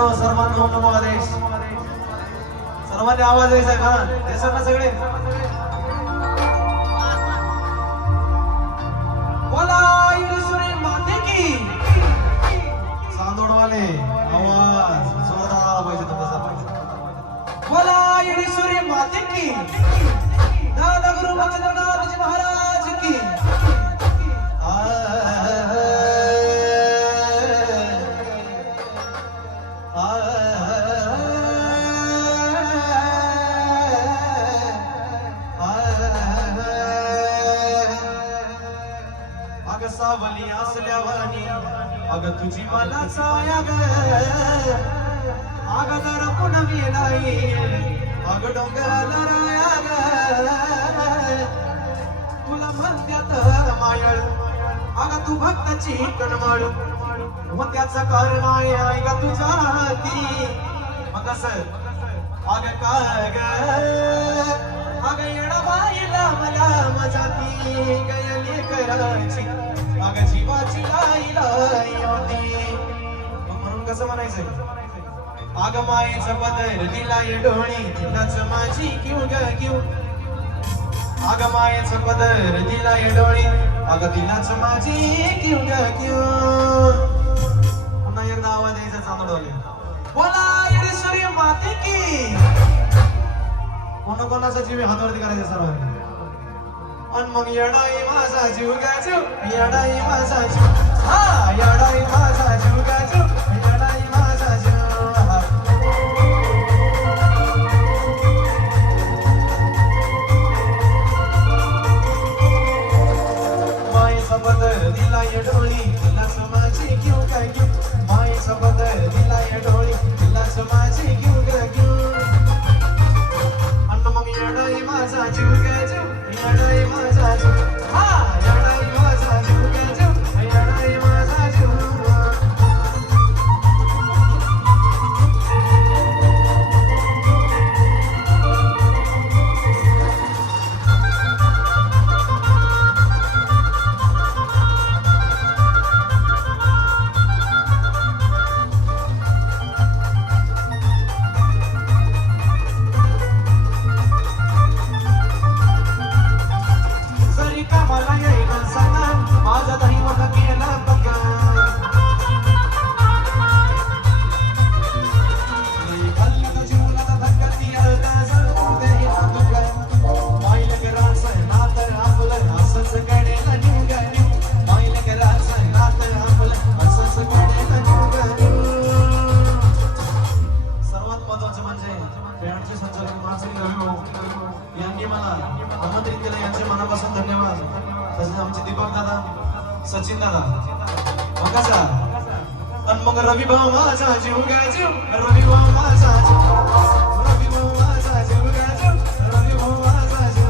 मित्रांनो सर्वांना नमो आदेश. सर्वांनी आवाज द्यायचा का देसाल ना सगळे. बोला ईश्वरी माते की. चांदोडवाले आवाज जोरदार पाहिजे तुमचा. बोला ईश्वरी माते की. दादा गुरु बचननाथ जी महाराज की. अग सावली असल्यावानी अग तुझी मला छाया ग. अग दर पुनवी नाही अग डोंगराला राया ग. तुला म्हणत्यात मायळ अग तू भक्ताची कणमळ. मग त्याचा कारण आहे ग तुझा ती. मग कसं अग काय ग अग येणा बाईला मला मजा ती गयली करायची अग जीवाची लाई लाई होती. म्हणून कसं म्हणायचं अग मायेचं पदर दिलाय डोळी तिलाच माझी किव ग किव. अग मायेचं पदर दिलाय डोळी अग तिलाच माझी किव ग किव. पुन्हा एकदा आवाज द्यायचा चांदोडवाले. बोला ईश्वरी माते की. कोणाचा जीव हातावरती करायचा सर्वांनी. आणि मग येडाई माझा जीव गाजू येडाई माझा जीव. हा येडाई माझा जीव गाजू येडाई माझा जीव. मायेचा पदर दिलाय डोळी तिलाच माझी घेऊ काय घेऊ. मायेचा पदर दिलाय डोळी तिलाच माझी घेऊ काय घेऊ. आणि मग येडाई माझा जीव गाजू येडाई माझा जीव. हा येडाई माझा जीव गाजू येडाई माझा जीव. मनापासून धन्यवाद. तसेच आमचे दीपक दादा सचिन दादा मग कसा. आणि मग रवी भाऊ माझा जीव गाजू रवी भाऊ माझा जीव. रवी भाऊ माझा जीव गाजू रवी भाऊ माझा जीव.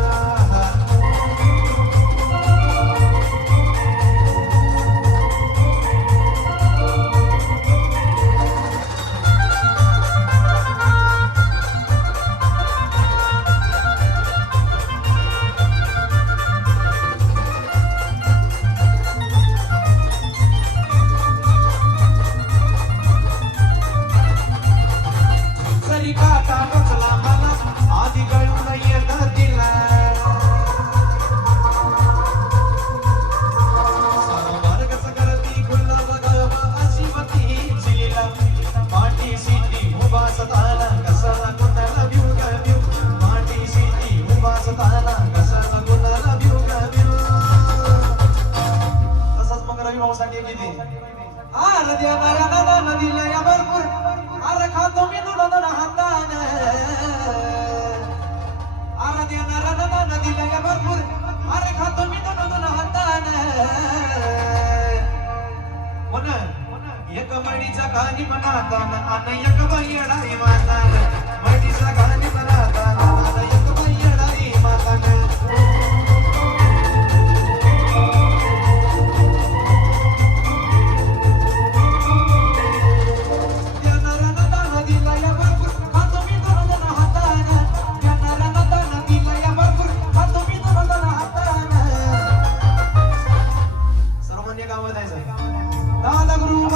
एक मडीचा गाणी बनाताना आणि एक बाई येणारी माताना. मडीचा गाणी बनाताना आणि एक बाई येणारी माताना. सर्वांनी गावात जायचं. दादा गुरु